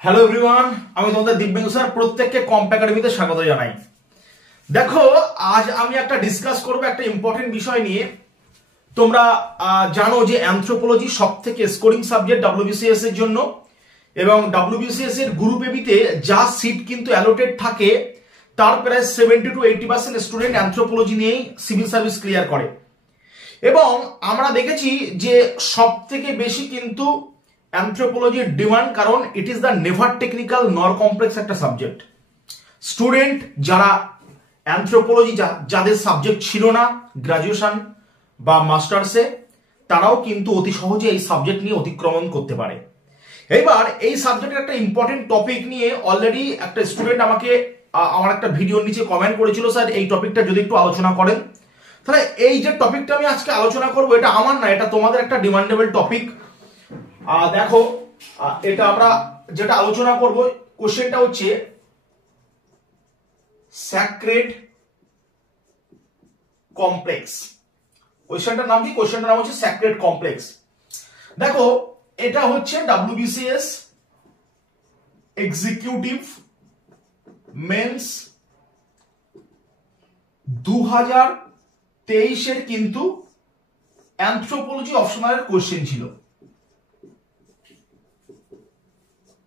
Hello everyone, আমি তোমাদের Dibyendu sir প্রত্যেককে কম্প একাডেমিতে স্বাগত জানাই। দেখো, আজ আমি একটা ডিসকাস করব একটা ইম্পর্টেন্ট বিষয় নিয়ে। তোমরা জানো যে অ্যানথ্রোপোলজি সবথেকে স্কোরিং সাবজেক্ট ডব্লিউবিসিএস এর জন্য, এবং ডব্লিউবিসিএস এর গ্রুপ এবিতে যা সিট কিন্তু অ্যালোটেড থাকে তার প্রায় 70 to 80% স্টুডেন্ট অ্যানথ্রোপোলজি নিয়েই সিভিল সার্ভিস ক্লিয়ার করে। এবং আমরা দেখেছি যে সবথেকে বেশি কিন্তু অ্যানথ্রোপোলজির ডিমান্ড, কারণ it is the never technical নর কমপ্লেক্স একটা সাবজেক্ট। স্টুডেন্ট যারা অ্যানথ্রোপোলজি যাদের সাবজেক্ট ছিল না গ্রাজুয়েশন বা মাস্টার্সে, তারাও কিন্তু অতি সহজে এই সাবজেক্ট নিয়ে অতিক্রমণ করতে পারে। এবার এই সাবজেক্টের একটা ইম্পর্টেন্ট টপিক নিয়ে অলরেডি একটা স্টুডেন্ট আমাকে আমার একটা ভিডিওর নিচে কমেন্ট করেছিল, স্যার এই টপিকটা যদি একটু আলোচনা করেন। তাহলে এই যে টপিকটা আমি আজকে আলোচনা করব, এটা আমার না, এটা তোমাদের একটা ডিমান্ডেবল টপিক। দেখো, এটা আমরা যেটা আলোচনা করব, কোশ্চেনটা হচ্ছে স্যাক্রেড কমপ্লেক্স। কোশ্চেনটার নাম কি? কোশ্চেনটার নাম হচ্ছে স্যাক্রেড কমপ্লেক্স। দেখো, এটা হচ্ছে ডব্লিউবিসিএস এক্সিকিউটিভ মেন্স 2023 এর কিন্তু অ্যানথ্রোপোলজি অপশনালের কোশ্চেন ছিল।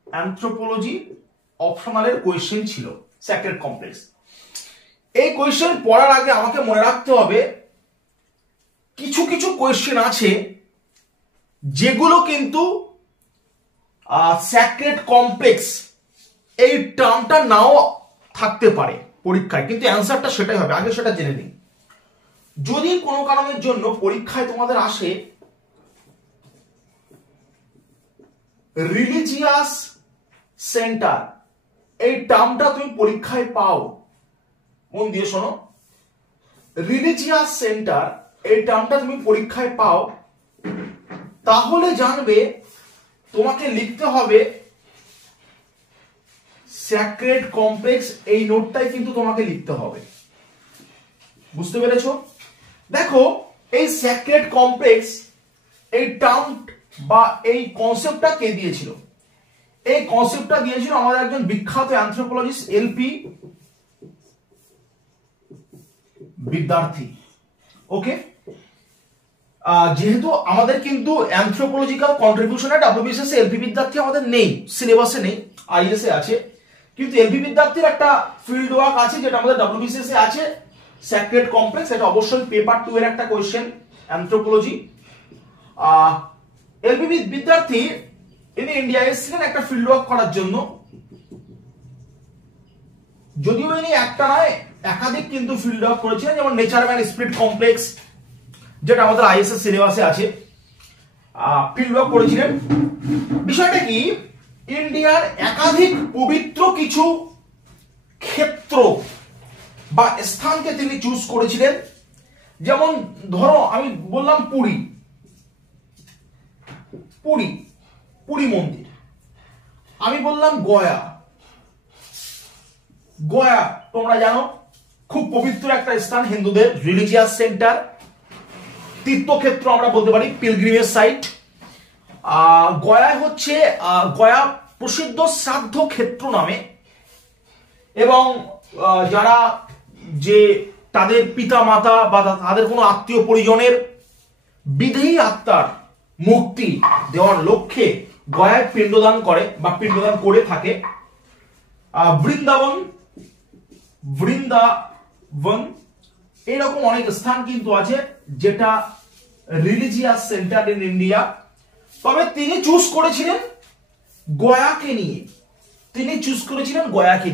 অ্যানথ্রোপোলজি অপশনালের কোয়েশ্চেন ছিল স্যাক্রেড কমপ্লেক্স। এই কোয়েশ্চেন পড়ার আগে আমাকে মনে রাখতে হবে কিছু কিছু কোয়েশ্চেন আছে যেগুলো কিন্তু স্যাক্রেড কমপ্লেক্স এই টার্মটা নাও থাকতে পারে পরীক্ষায়, কিন্তু অ্যান্সারটা সেটাই হবে। আগে সেটা জেনে নিই। যদি কোনো কারণের জন্য পরীক্ষায় তোমাদের আসে রিলিজিয়াস সেন্টার, এই টার্মটা তুমি পরীক্ষায় পাও, মন দিয়ে শোনো, রিলিজিয়াস সেন্টার এই টার্মটা তুমি পরীক্ষায় পাও, তাহলে জানবে তোমাকে লিখতে হবে স্যাক্রেড কমপ্লেক্স। এই নোটটাই কিন্তু তোমাকে লিখতে হবে। বুঝতে পেরেছো? দেখো, এই স্যাক্রেড কমপ্লেক্স এই টার্ম বা এই কনসেপ্টটা কে দিয়েছিল? এই কনসেপ্টটা দিয়েছিল আমাদের একজন বিখ্যাত অ্যানথ্রোপোলজিস্ট এলপি বিদ্যার্থী। ওকে, যেহেতু আমাদের কিন্তু অ্যানথ্রোপোলজিক্যাল কন্ট্রিবিউশনে ডব্লিউবিসিএস এলপি বিদ্যার্থী আমাদের নেই, সিলেবাসে নেই, আইএস এ আছে, কিন্তু এলপি বিদ্যার্থীর একটা ফিল্ড ওয়ার্ক আছে যেটা আমাদের ডব্লিউবিসিএস এ আছে, স্যাক্রেড কমপ্লেক্স। এটা অবশ্যই পেপার 2 এর একটা কোশ্চেন, অ্যানথ্রোপোলজি। এলপি বিদ্যার্থী ইনি ইন্ডিয়া এসেছিলেন একটা ফিল্ড ওয়ার্ক করার জন্য। যদিও ইনি একটা নয় একাধিক কিন্তু ফিল্ড ওয়ার্ক করেছিলেন, যেমন নেচার ম্যান স্পিরিট কমপ্লেক্স যেটা আমাদের আইএসএস সিলেবাসে আছে, ফিল্ড ওয়ার্ক করেছিলেন। বিষয়টা কি, ইন্ডিয়ার একাধিক পবিত্র কিছু ক্ষেত্র বা স্থানকে তিনি চুজ করেছিলেন। যেমন ধরো, আমি বললাম পুরী, পুরী পুরী মন্দির। আমি বললাম গয়া, গয়া তোমরা জানো খুব পবিত্র একটা স্থান, হিন্দুদের রিলিজিয়াস সেন্টার, তীর্থক্ষেত্র আমরা বলতে পারি, পিলগ্রিমেজ সাইট। গয়া হচ্ছে গয়া প্রসিদ্ধ শ্রাদ্ধ ক্ষেত্র নামে, এবং যারা যে তাদের পিতা মাতা বা তাদের কোনো আত্মীয় পরিজনের বিদেহী আত্মার মুক্তি দেওয়ার লক্ষ্যে গয়ায় পিণ্ডদান করে বা পিণ্ডদান করে থাকে। বৃন্দাবন এরকম অনেক স্থান কিন্তু আছে যেটা রিলিজিয়াস সেন্টার ইন ইন্ডিয়া। তবে তিনি চুজ করেছিলেন গয়াকে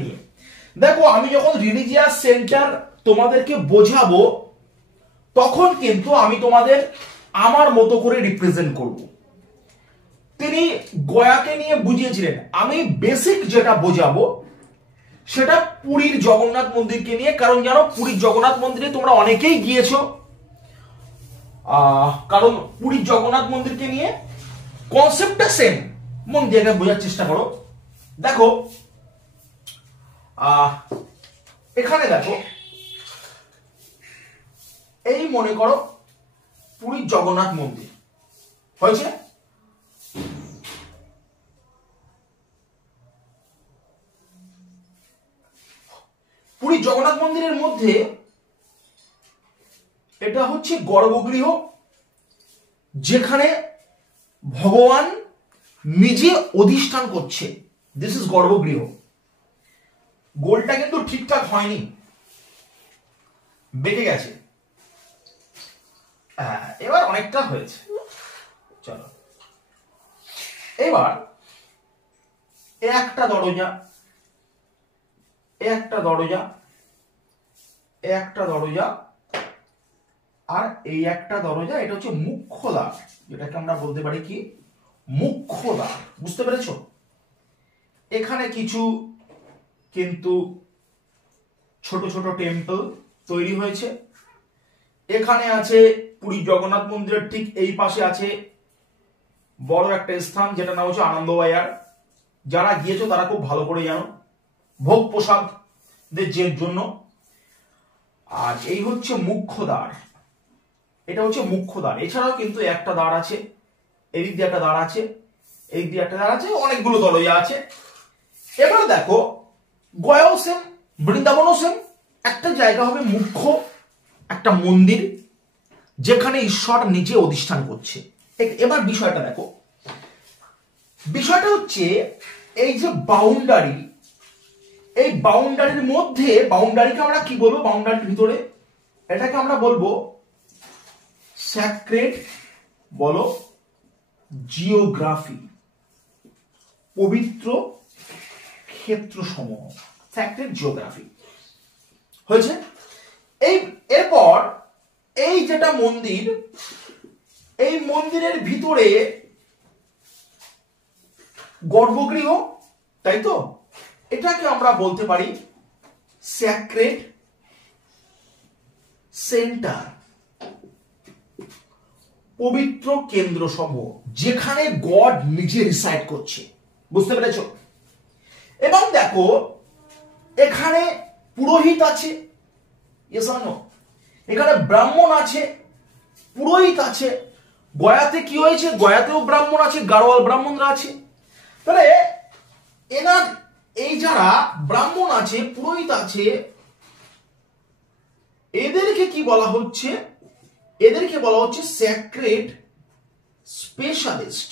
নিয়ে, দেখো, আমি যখন রিলিজিয়াস সেন্টার তোমাদেরকে বোঝাবো তখন কিন্তু আমি তোমাদের আমার মতো করে রিপ্রেজেন্ট করব। তিনি গয়াকে নিয়ে বুঝিয়েছিলেন। আমি বেসিক যেটা বোঝাবো সেটা পুরীর জগন্নাথ মন্দিরকে নিয়ে, কারণ জানো পুরীর জগন্নাথ মন্দিরে তোমরা অনেকেই গিয়েছো, কারণ পুরীর জগন্নাথ মন্দিরকে নিয়ে কনসেপ্টটা সেম। মন দিয়ে বোঝার চেষ্টা করো। দেখো, এখানে দেখো, এই মনে করো পুরীর জগন্নাথ মন্দির হয়েছে, পুরী জগন্নাথ মন্দিরের মধ্যে এটা হচ্ছে গর্ভগৃহ, যেখানে ভগবান নিজে অধিষ্ঠান করছে। দিস ইজ গর্ভগৃহ। গোলটা কিন্তু ঠিকঠাক হয়নি, বেঁকে গেছে। এবার অনেকটা হয়েছে। চলো এবার একটা দরজা, একটা দরজা, একটা দরজা, আর এই একটা দরজা, এটা হচ্ছে মুখ্য দ্বার, যেটাকে আমরা বলতে পারি কি মুখ্য দ্বার। বুঝতে পেরেছো? এখানে কিছু কিন্তু ছোট ছোট টেম্পল তৈরি হয়েছে। এখানে আছে পুরী জগন্নাথ মন্দিরের ঠিক এই পাশে আছে বড় একটা স্থান, যেটা নাম হচ্ছে আনন্দবাজার। যারা গিয়েছো তারা খুব ভালো করে জানো, ভোগ প্রসাদের জন্য। আর এই হচ্ছে মুখ্য দ্বার, এটা হচ্ছে মুখ্য দ্বার। এছাড়াও কিন্তু একটা দ্বার আছে, এদিক দিয়ে একটা দ্বার আছে, এই দিয়ে একটা দ্বার আছে, অনেকগুলো দরজা আছে। এবার দেখো, গয়াও সেম, বৃন্দাবনও সেম, একটা জায়গা হবে মুখ্য, একটা মন্দির যেখানে ঈশ্বর নিজে অধিষ্ঠান করছে। এবার বিষয়টা দেখো, বিষয়টা হচ্ছে এই যে বাউন্ডারি, এই বাউন্ডারির মধ্যে, বাউন্ডারিকে আমরা কি বলবো, বাউন্ডারির ভিতরে এটাকে আমরা বলবো স্যাক্রেড, বলো জিওগ্রাফি, পবিত্র ক্ষেত্র সমূহ, স্যাক্রেড জিওগ্রাফি হয়েছে। এরপর এই যেটা মন্দির, এই মন্দিরের ভিতরে গর্ভগৃহ, তাই তো? এটাকে আমরা বলতে পারি স্যাক্রেড সেন্টার, পবিত্র কেন্দ্র সমূহ, যেখানে গড নিজে রিসাইড করছে। বুঝতে পেরেছো? এবং দেখো, এখানে পুরোহিত আছে, এখানে ব্রাহ্মণ আছে, পুরোহিত আছে। গয়াতে কি হয়েছে, গয়াতেও ব্রাহ্মণ আছে, গাড়োয়াল ব্রাহ্মণরা আছে। তাহলে এনার এই যারা ব্রাহ্মণ আছে, পুরোহিত আছে, এদেরকে কি বলা হচ্ছে, এদেরকে বলা হচ্ছে স্যাক্রেড স্পেশালিস্ট।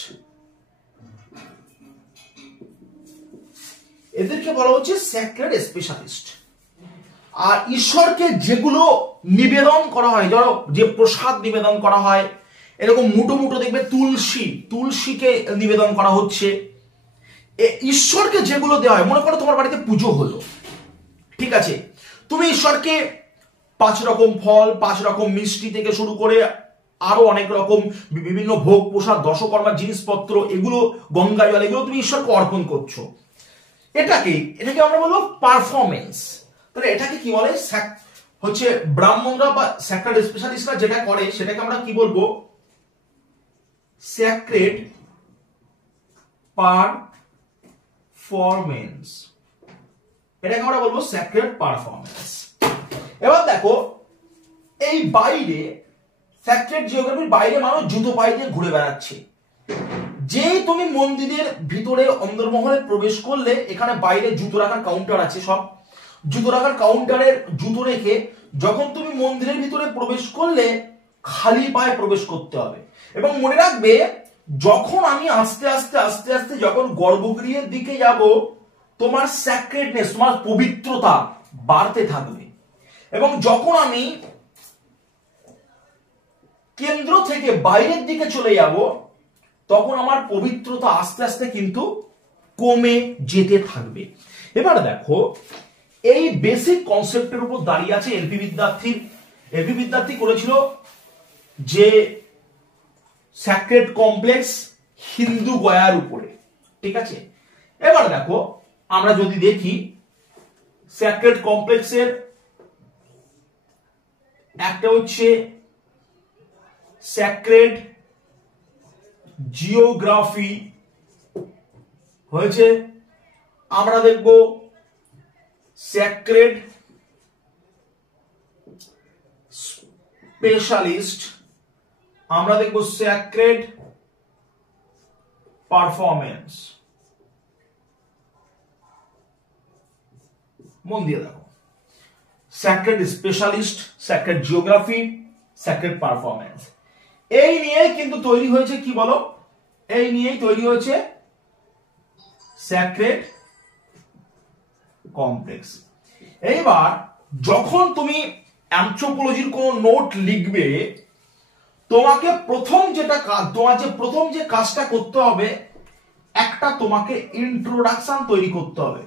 এদেরকে বলা হচ্ছে স্যাক্রেড স্পেশালিস্ট। আর ঈশ্বরকে যেগুলো নিবেদন করা হয়, ধরো যে প্রসাদ নিবেদন করা হয়, এরকম মুটো মুটো দেখবে তুলসী, তুলসীকে নিবেদন করা হচ্ছে। ঈশ্বরকে যেগুলো দেওয়া হয়, মনে করো তোমার বাড়িতে পুজো হলো, ঠিক আছে, তুমি ঈশ্বরকে 5 রকম ফল, 5 রকম মিষ্টি থেকে শুরু করে আরো অনেক রকম বিভিন্ন ভোগ প্রসাদ, দশকর্মার জিনিসপত্র, এগুলো গঙ্গা জল, এগুলো তুমি ঈশ্বরকে অর্পণ করছো। এটাকে আমরা বলবো পারফরমেন্স। তাহলে এটাকে কি বলে, হচ্ছে ব্রাহ্মণরা বা স্যাক্রেড স্পেশালিস্টরা যেটা করে, সেটাকে আমরা কি বলবো, স্যাক্রেড পারফরমেন্স। এটাকে আমরা বলবো স্যাক্রেড পারফরমেন্স। এবার দেখো, এই বাইরে স্যাক্রেড জিওগ্রাফির বাইরে মানুষ জুতো পায়ে দিয়ে ঘুরে বেড়াচ্ছে। যে তুমি মন্দিরের ভিতরে অন্দরমহলে প্রবেশ করলে, এখানে বাইরে জুতো রাখার কাউন্টার আছে, সব জুতো রাখার কাউন্টারের জুতো রেখে যখন তুমি মন্দিরের ভিতরে প্রবেশ করলে, খালি পায়ে প্রবেশ করতে হবে। এবং মনে রাখবে, যখন আমি আস্তে আস্তে আস্তে আস্তে যখন গর্ভগৃহের দিকে যাব, তোমার স্যাক্রেডনেস, তোমার পবিত্রতা বাড়তে থাকবে। এবং যখন আমি কেন্দ্র থেকে বাইরের দিকে চলে যাব, তখন আমার পবিত্রতা আস্তে আস্তে কিন্তু কমে যেতে থাকবে। এবার দেখো, এই বেসিক কনসেপ্টের উপর দাঁড়িয়ে আছে এলপি বিদ্যার্থী করেছিল যে স্যাক্রেড কমপ্লেক্স হিন্দু গয়ার উপরে, ঠিক আছে। এবার দেখো, আমরা যদি দেখি স্যাক্রেড কমপ্লেক্সের একটা হচ্ছে স্যাক্রেড জিওগ্রাফি হয়েছে, আমরা দেখব স্যাক্রেড স্পেশালিস্ট, আমরা দেখব স্যাক্রেড পারফরমেন্স। মন দিয়ে দেখো, sacred specialist, sacred geography, sacred performance. এই নিয়ে কিন্তু তৈরি হয়েছে কি বলো, এই নিয়েই তৈরি হয়েছে স্যাক্রেড কমপ্লেক্স। এইবার যখন তুমি অ্যানথ্রোপোলজির কোন নোট লিখবে, তোমাকে প্রথম যে কাজটা করতে হবে, একটা তোমাকে ইন্ট্রোডাকশন তৈরি করতে হবে।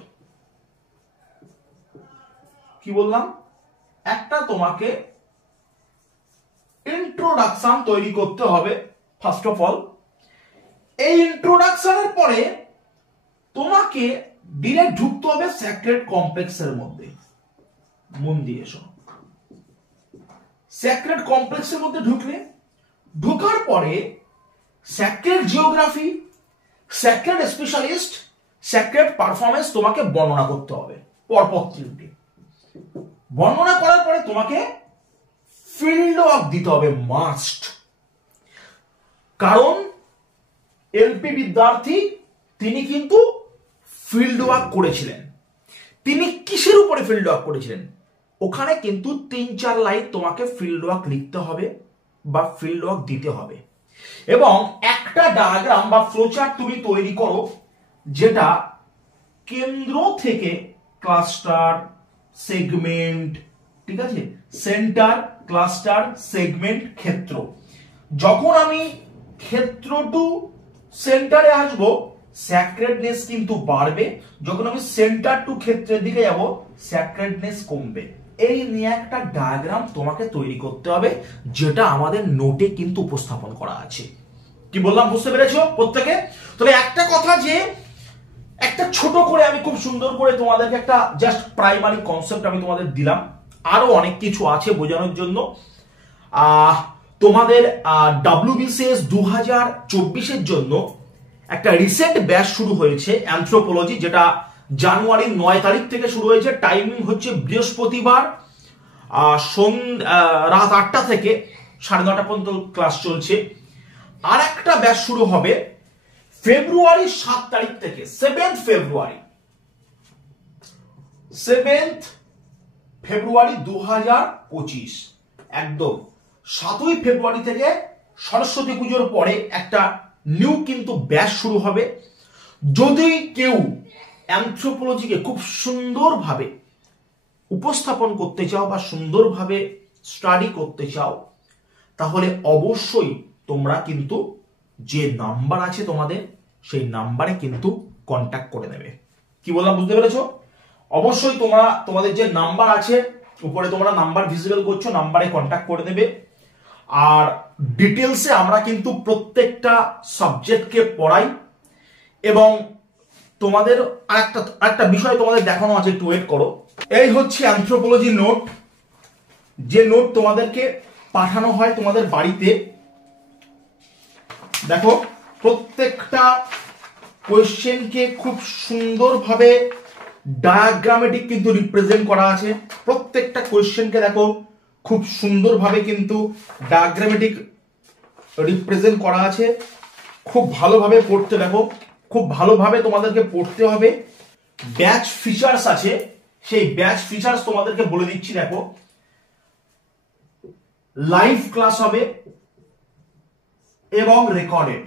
কি বললাম? একটা তোমাকে ইন্ট্রোডাকশন তৈরি করতে হবে ফার্স্ট অফ অল। এই ইন্ট্রোডাকশনের পরে তোমাকে ডিরেক্ট ঢুকতে হবে স্যাক্রেড কমপ্লেক্সের মধ্যে। মন দিয়ে শোনো, স্যাক্রেড কমপ্লেক্সের মধ্যে ঢোকার পরে sacred geography, sacred specialist, sacred performance তোমাকে বর্ণনা করতে হবে পরপর তিনটে। বর্ণনা করার পরে তোমাকে ফিল্ড ওয়ার্ক দিতে হবে মাস্ট। কারণ এলপি বিদ্যার্থী তিনি কিন্তু ফিল্ড ওয়ার্ক করেছিলেন। তিনি কিসের উপরে ফিল্ড ওয়ার্ক করেছিলেন? ওখানে কিন্তু 3-4 লাইন তোমাকে ফিল্ড ওয়ার্ক লিখতে হবে বা ফিল্ড ওয়ার্ক দিতে হবে, এবং একটা ডায়াগ্রাম বা ফ্লোচার্ট তুমি তৈরি করো, যেটা কেন্দ্র থেকে ক্লাস্টার, সেগমেন্ট, ঠিক আছে, সেন্টার, ক্লাস্টার, সেগমেন্ট, ক্ষেত্র। যখন আমি ক্ষেত্র টু সেন্টারে আসব, স্যাক্রেডনেস কিন্তু বাড়বে। যখন আমি সেন্টার টু ক্ষেত্রের দিকে যাব, স্যাক্রেডনেস কমবে। এই নিয়ে একটা ডায়াগ্রাম তোমাকে তৈরি করতে হবে, যেটা আমাদের নোটে কিন্তু উপস্থাপন করা আছে। কি বললাম বুঝতে পেরেছো প্রত্যেকে? তবে একটা কথা, যে একটা ছোট করে আমি খুব সুন্দর করে তোমাদেরকে একটা জাস্ট প্রাইমারি কনসেপ্ট আমি তোমাদের দিলাম। আরো অনেক কিছু আছে বোঝানোর জন্য। তোমাদের WBCS 2024-এর জন্য একটা রিসেন্ট ব্যাচ শুরু হয়েছে অ্যানথ্রোপোলজি, যেটা জানুয়ারির 9 তারিখ থেকে শুরু হয়েছে। টাইমিং হচ্ছে বৃহস্পতিবার রাত 8টা থেকে 9:30 পর্যন্ত ক্লাস চলছে। আর একটা ব্যাচ শুরু হবে ফেব্রুয়ারি 7 তারিখ থেকে, 7th ফেব্রুয়ারি 2025। একদম 7ই ফেব্রুয়ারি থেকে সরস্বতী পুজোর পরে একটা নিউ কিন্তু ব্যাচ শুরু হবে। যদি কেউ অ্যানথ্রোপোলজিকে খুব সুন্দরভাবে উপস্থাপন করতে চাও বা সুন্দরভাবে স্টাডি করতে চাও, তাহলে অবশ্যই তোমরা কিন্তু যে নাম্বার আছে তোমাদের, সেই নাম্বারে কিন্তু কন্ট্যাক্ট করে নেবে। কি বললাম বুঝতে পেরেছো? অবশ্যই তোমাদের যে নাম্বার আছে উপরে, তোমরা নাম্বার ভিজিবল করছো, নাম্বারে কন্ট্যাক্ট করে নেবে। আর ডিটেলসে আমরা কিন্তু প্রত্যেকটা সাবজেক্টকে পড়াই, এবং তোমাদের আরেকটা বিষয় তোমাদের দেখানো আছে, একটু ওয়েট করো। এই হচ্ছে অ্যানথ্রোপোলজি নোট, যে নোট তোমাদেরকে পাঠানো হয় তোমাদের বাড়িতে। দেখো, প্রত্যেকটা কোয়েশ্চেনকে খুব সুন্দরভাবে ডায়াগ্রামেটিক কিন্তু রিপ্রেজেন্ট করা আছে। প্রত্যেকটা কোয়েশ্চেনকে দেখো খুব সুন্দরভাবে কিন্তু ডায়াগ্রামেটিক রিপ্রেজেন্ট করা আছে। খুব ভালোভাবে পড়তে, দেখো খুব ভালোভাবে তোমাদেরকে পড়তে হবে। ব্যাচ ফিচার্স আছে, সেই ব্যাচ ফিচার্স তোমাদেরকে বলে দিচ্ছি। দেখো, লাইভ ক্লাস হবে এবং রেকর্ডেড।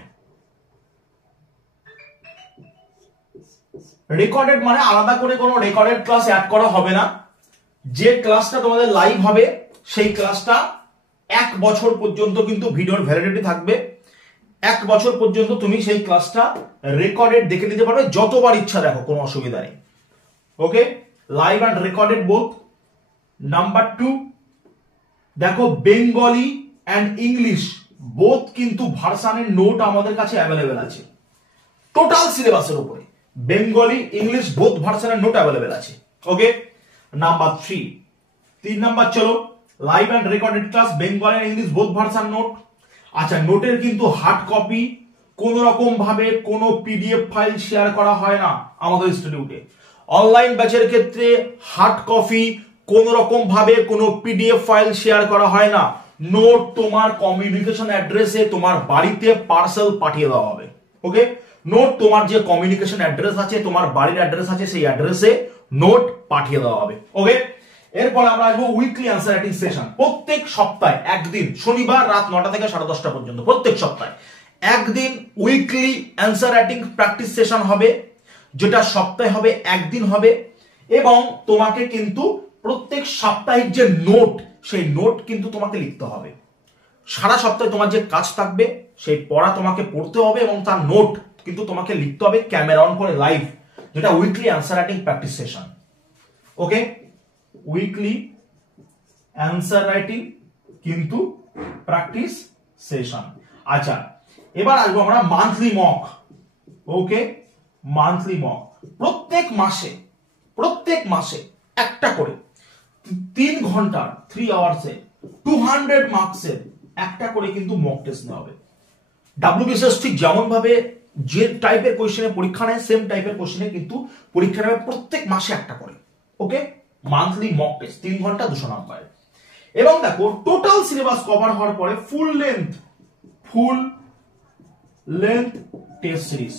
রেকর্ডেড মানে আলাদা করে কোনো রেকর্ডেড ক্লাস অ্যাড করা হবে না। যে ক্লাসটা তোমাদের লাইভ হবে, সেই ক্লাসটা 1 বছর পর্যন্ত কিন্তু ভিডিওর ভ্যালিডিটি থাকবে। 1 বছর পর্যন্ত তুমি সেই ক্লাসটা রেকর্ডেড দেখে নিতে পারবে, যতবার ইচ্ছা দেখো, কোনো অসুবিধা নেই। Okay, live and recorded both. Number 2, দেখো বেঙ্গলি অ্যান্ড ইংলিশ বোথ কিন্তু ভার্সানের নোট আমাদের কাছে অ্যাভেলেবেল আছে। টোটাল সিলেবাসের উপরে বেঙ্গলি ইংলিশ বোথ ভার্সানের নোট অ্যাভেলেবেল আছে। ওকে, নাম্বার 3 নাম্বার, চলো live and recorded class, Bengali and English both version note. আচ্ছা, নোটের কিন্তু হার্ড কপি কোন রকম ভাবে কোনো পিডিএফ ফাইল শেয়ার করা হয় না আমাদের ইনস্টিটিউটে। অনলাইন ব্যাচের ক্ষেত্রে হার্ড কপি কোন রকম ভাবে কোনো পিডিএফ ফাইল শেয়ার করা হয় না। নোট তোমার কমিউনিকেশন অ্যাড্রেসে তোমার বাড়িতে পার্সেল পাঠিয়ে দেওয়া হবে। ওকে, নোট তোমার যে কমিউনিকেশন অ্যাড্রেস আছে, তোমার বাড়ির অ্যাড্রেস আছে, সেই অ্যাড্রেসে নোট পাঠিয়ে দেওয়া হবে। ওকে, এরপর আমরা আসবো উইকলি অ্যান্সার রাইটিং সেশন। প্রত্যেক সপ্তাহে একদিন, শনিবার রাত 9টা থেকে 10:30 পর্যন্ত প্রত্যেক সপ্তাহে একদিন weekly answer writing practice session হবে, যেটা সপ্তাহে হবে, একদিন হবে। এবং তোমাকে কিন্তু প্রত্যেক সাপ্তাহিক যে নোট, সেই নোট কিন্তু তোমাকে লিখতে হবে। সারা সপ্তাহে তোমার যে কাজ থাকবে সেই পড়া তোমাকে পড়তে হবে এবং তার নোট কিন্তু তোমাকে লিখতে হবে ক্যামেরা অন করে লাইভ, যেটা weekly answer writing practice session. Okay, weekly answer writing কিন্তু প্র্যাকটিস সেশন। আচ্ছা, এবার আসবো আমরা monthly mock. Okay, monthly mock প্রত্যেক মাসে একটা করে 3 ঘন্টার 3 আওয়ার্সে 200 মার্কসের একটা করে কিন্তু মক টেস্ট নেওয়া হবে। WBCS ঠিক যেমন ভাবে যে টাইপের কোশ্চেনে পরীক্ষা নেয়, সেম টাইপের কোশ্চেনে কিন্তু পরীক্ষা নেবে প্রত্যেক মাসে একটা করে। ওকে, মান্থলি মক টেস্ট 3 ঘন্টা 200 নাম্বারের। এবং দেখো টোটাল সিলেবাস কভার হওয়ার পরে full length test series,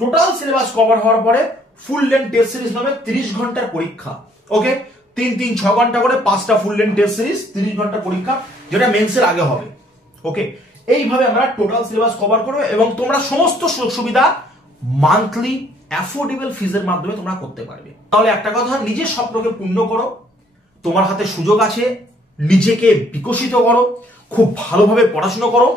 total syllabus cover হওয়ার পরে ফুল লেন্থ টেস্ট সিরিজ হবে 30 ঘন্টার পরীক্ষা। ওকে, 3 6 ঘন্টা করে 5টা ফুল লেন্থ টেস্ট সিরিজ, 30 ঘন্টার পরীক্ষা, যেটা মেন্সের আগে হবে। ওকে, এইভাবে আমরা টোটাল সিলেবাস কভার করব এবং তোমরা সমস্ত সুযোগ সুবিধা মান্থলি অ্যাফোর্ডেবল ফিজের মাধ্যমে তোমরা করতে পারবে। তাহলে একটা কথা, নিজের স্বপ্নকে পূর্ণ করো, তোমার হাতে সুযোগ আছে, নিজেকে বিকশিত করো, খুব ভালোভাবে পড়াশোনা করো,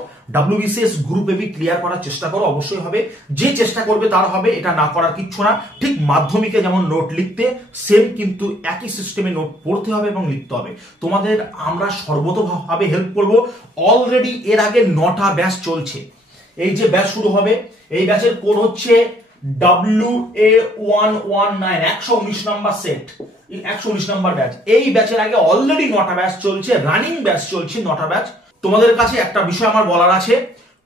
WBCS গ্রুপ এবি ক্লিয়ার করার চেষ্টা করো। অবশ্যই হবে, যে চেষ্টা করবে তার হবে, এটা না করার কিচ্ছু না। ঠিক মাধ্যমিকে যেমন নোট লিখতে, সেম কিন্তু একই সিস্টেমে নোট পড়তে হবে এবং লিখতে হবে। তোমাদের আমরা সর্বতোভাবে হেল্প করব। অলরেডি এর আগে 9টা ব্যাচ চলছে। এই যে ব্যাচ শুরু হবে, এই ব্যাচের কোড হচ্ছে WA119, 119 number set, 119 number batch. এই ব্যাচের আগে অলরেডি 9টা ব্যাচ চলছে, রানিং ব্যাচ চলছে 9টা ব্যাচ। তোমাদের কাছে একটা বিষয় আমার বলার আছে,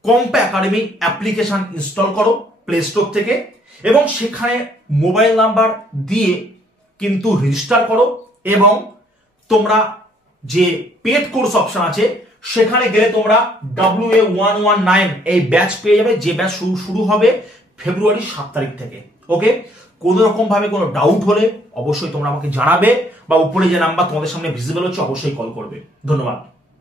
কম্পা একাডেমি অ্যাপ্লিকেশন ইনস্টল করো প্লে স্টোর থেকে এবং সেখানে মোবাইল নাম্বার দিয়ে কিন্তু রেজিস্টার করো এবং তোমরা যে পেড কোর্স অপশন আছে সেখানে গেলে তোমরা WA119 এই ব্যাচ পেয়ে যাবে, যে ব্যাচ শুরু হবে ফেব্রুয়ারি 7 তারিখ থেকে। ওকে, কোন রকম ভাবে কোনো ডাউট হলে অবশ্যই তোমরা আমাকে জানাবে বা উপরে যে নাম্বার তোমাদের সামনে ভিজিবল হচ্ছে অবশ্যই কল করবে। ধন্যবাদ।